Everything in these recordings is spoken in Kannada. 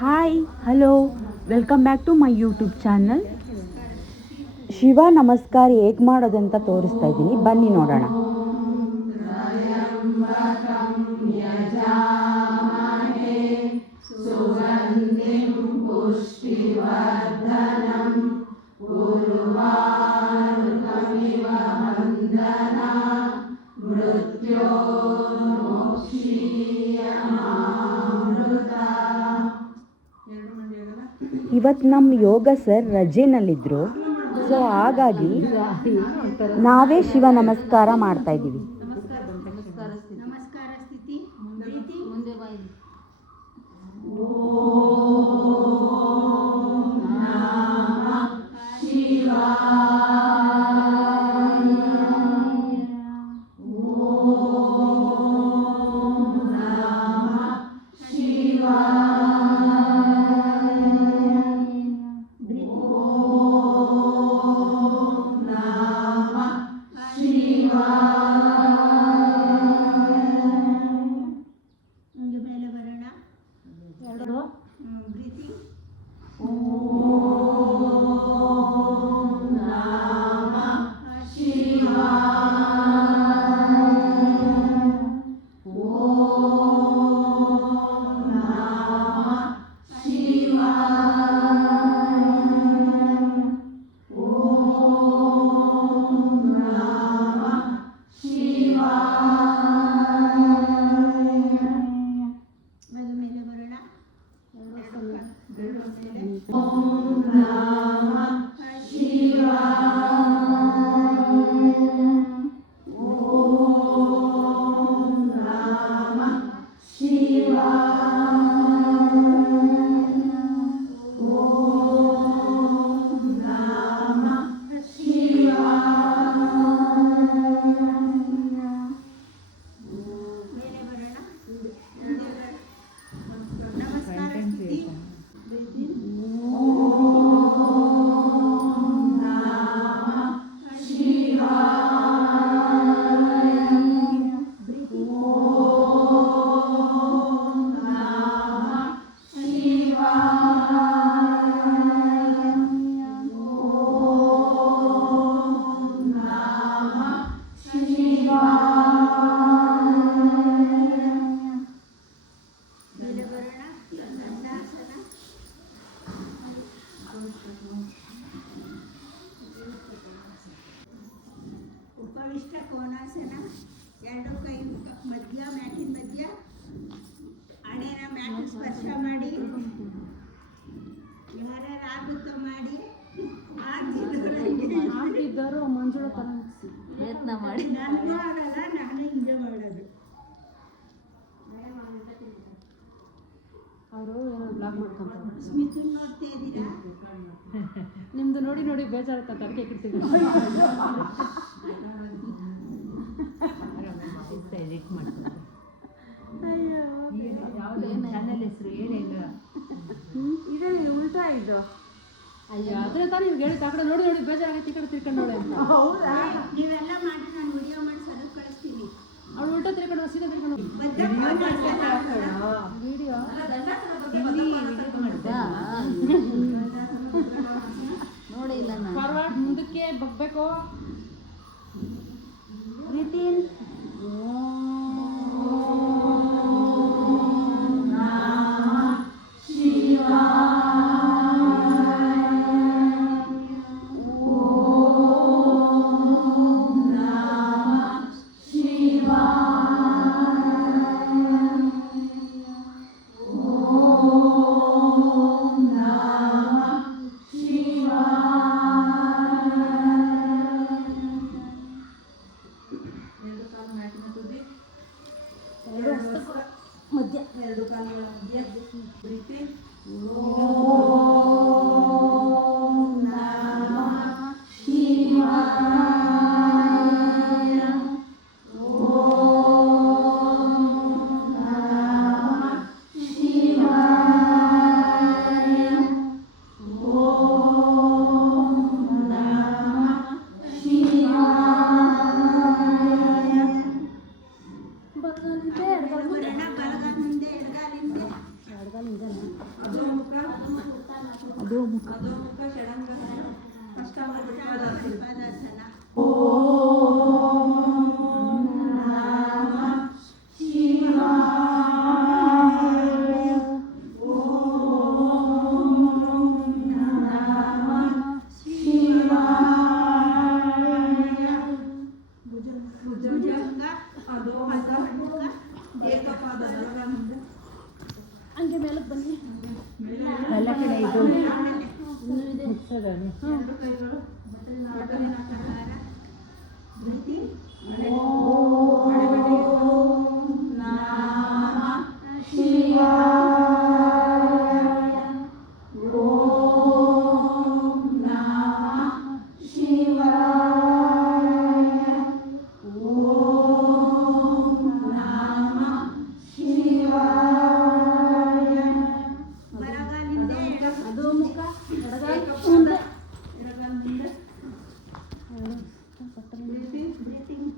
Hi hello welcome back to my YouTube channel. Shiva ನಮಸ್ಕಾರ ಹೇಗೆ ಮಾಡೋದಂತ ತೋರಿಸ್ತಾ ಇದ್ದೀನಿ, ಬನ್ನಿ ನೋಡೋಣ. ಇವತ್ತು ನಮ್ಮ ಯೋಗ ಸರ್ ರಜೆನಲ್ಲಿದ್ದರು, ಸೊ ಹಾಗಾಗಿ ನಾವೇ ಶಿವ ನಮಸ್ಕಾರ ಮಾಡ್ತಾ ಇದ್ದೀವಿ. ನಮಸ್ಕಾರ ಸ್ಥಿತಿ ಪ್ರೀತಿ ಮುಂದೆ ಬಾಯಿ. ಉಪವಿಷ್ಟ ಕೋನಾಸನ. ಎರಡು ಕೈ ಮಧ್ಯ ಮ್ಯಾಟಿನ ಮಧ್ಯ, ಹಣೆನ ಮ್ಯಾಟಿನ ಸ್ಪರ್ಶ ಮಾಡಿ, ಯಾರ್ಯಾರು ಆಗುತ್ತೋ ಮಾಡಿ, ಆಗ್ತಿದ್ದವರು ಮಂಜುಳ ಪ್ರಯತ್ನ ಮಾಡಿ. ನನಗೂ ಆಗಲ್ಲ, ನಾನು ಹಿಂಗೆ ಮಾಡೋದು. ಅವರು ಏನೋ ಬ್ಲಾಗ್ ಮಾಡ್ಕೊಂತಾರೆ. ಸ್ಮಿತು ನೋಡ್ತಾ ಇದ್ದೀರಾ? ನಿಮ್ದು ನೋಡಿ ನೋಡಿ ಬೇಜಾರುತ್ತೆ, ಅದಕ್ಕೆ ಕಿಡ್ತೀವಿ. ಎಡಿಟ್ ಮಾಡ್ತಾರೆ. ಚಾನಲ್ ಹೆಸರು ಹೇಳಿಲ್ಲ, ಇದೇ ಉಲ್ಟಾ ಇದು. ಅಯ್ಯೋ ಅದ್ರ ತಾನೇ ಇವಾಗ ಹೇಳಿದ್ದು. ಆ ಕಡೆ ನೋಡಿ ನೋಡಿ ಬೇಜಾರಾಗತ್ತೆ, ಈ ಕಡೆ ತಿರ್ಕೊಂಡು ನೋಡಿ ಅಂತ. ಹೌದಾ? ನೀವೆಲ್ಲ ಮಾಡಿ ನಾನು ವಿಡಿಯೋ ಮಾಡಿ ಸರದ್ ಕಳಿಸ್ತೀನಿ. ಅವಳು ಉಲ್ಟಾ ತಿರ್ಕೊಂಡು ಸೀದಾ ತಿರ್ಕೊಂಡು ವಿಡಿಯೋ ನೋಡಿ ಇಲ್ಲ ನಾನು ಫಾರ್ವರ್ಡ್ ಮುಂದಕ್ಕೆ ಬಗ್ಬೇಕು. ನಿತಿನ್ ಮಧ್ಯ ಎರಡು ಕಾಲುಗಳ ಮಧ್ಯ ಪ್ರೀತಿ. ಬಲಗಾಲಿಂದ ಎಡಗಾಲ ಬರೋಣ, ಬಲಗಾಲಿಂದ ಎಡಗಾಲಿಂದ ಎಡಗಾಲಿಂದ ಅದು ಅಧೋಮುಖ ಪದಾಸನ ಭುಜಂಗ ಅಧೋಮುಖ ಏಕಪಾದ ಬಲಗೈ ಮುಂದೆ ಹಂಗೆ ಮೇಲಕ್ಕೆ ಬನ್ನಿ. ಎಲ್ಲ ಕಡೆ ಇದು ಇನ್ನೂ ಇದೆ. ಮುಗ್ಸೋದಾನೆ. ಎರಡು ಕೈಗಳು ಮೊದಲಿನ ಪ್ರಕಾರ ಧೃತಿ ಬಲಗಾಲಿಂದ ಅಧೋಮುಖ ಎಡಗಾಲು ಮುಂದೆ. ಎಡಗಾಲ ಮುಂದೆ ಬ್ರೀತಿಂಗ್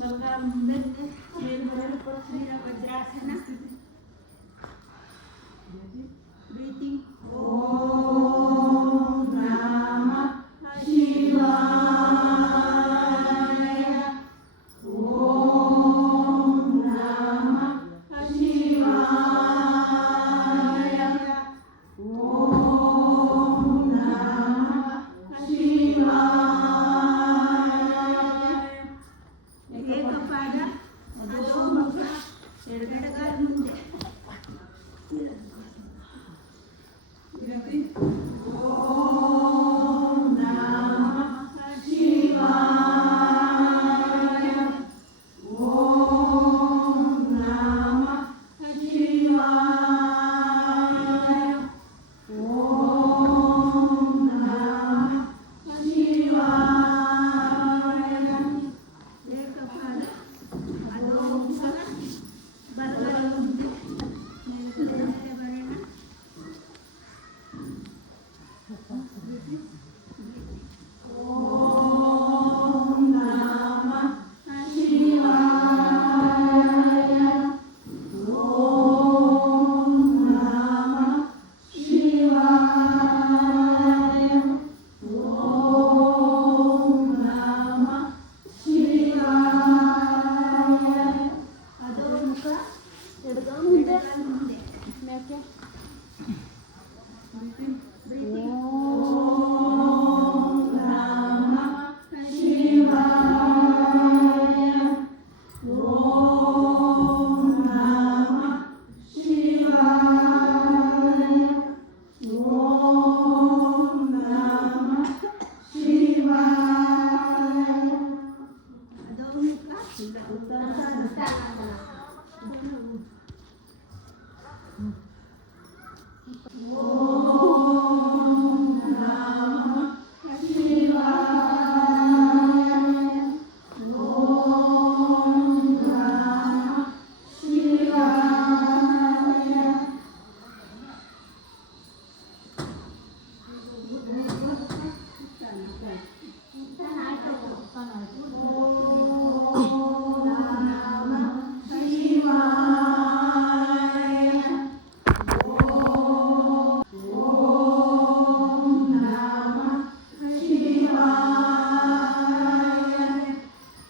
ಬಲಗಾಲ ಮುಂದೆ ಮೇಲ್ಬರಲು ವಜ್ರಾಸನ ಬ್ರೀತಿಂಗ್ ಏಕಪಾದ ಅಧೋಮುಖ ಎಡಗಾಲ ಮುಂದೆ ಏಕಪಾದ ಅಧೋಮುಖ ಬಲಗೈ ಮುಂದೆ ಮೇಲ್ಗಡೆ ಬರೋಣ ಅಧೋಮುಖ ಎಡಗಾಲು ಮುಂದೆ. ಎಡಗಾಲ ಮುಂದೆ ಮ್ಯಾಕೆ.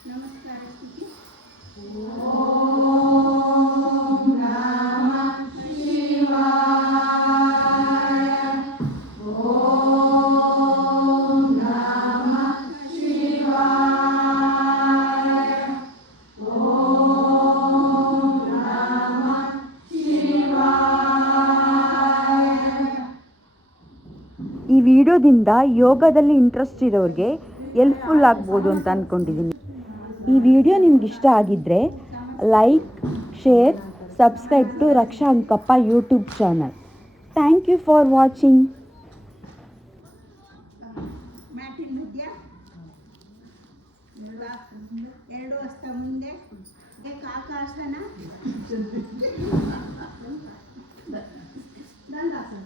ನಮಸ್ಕಾರ ಸ್ಥಿತಿ ಈ ವಿಡಿಯೋದಿಂದ ಯೋಗದಲ್ಲಿ ಇಂಟ್ರೆಸ್ಟ್ ಇರೋರಿಗೆ ಹೆಲ್ಪ್ಫುಲ್ ಆಗ್ಬೋದು ಅಂತ ಅಂದ್ಕೊಂಡಿದ್ದೀನಿ. ಈ ವಿಡಿಯೋ ನಿಮ್ಗೆ ಇಷ್ಟ ಆಗಿದ್ದರೆ like, share, subscribe to Raksha Ankappa YouTube channel. Thank you for watching. ಮ್ಯಾಟಿನ ಮಧ್ಯ 2 ಹಸ್ತ ಮುಂದೆ ಕಾಕಾಸನ ದಂಡಾಸನ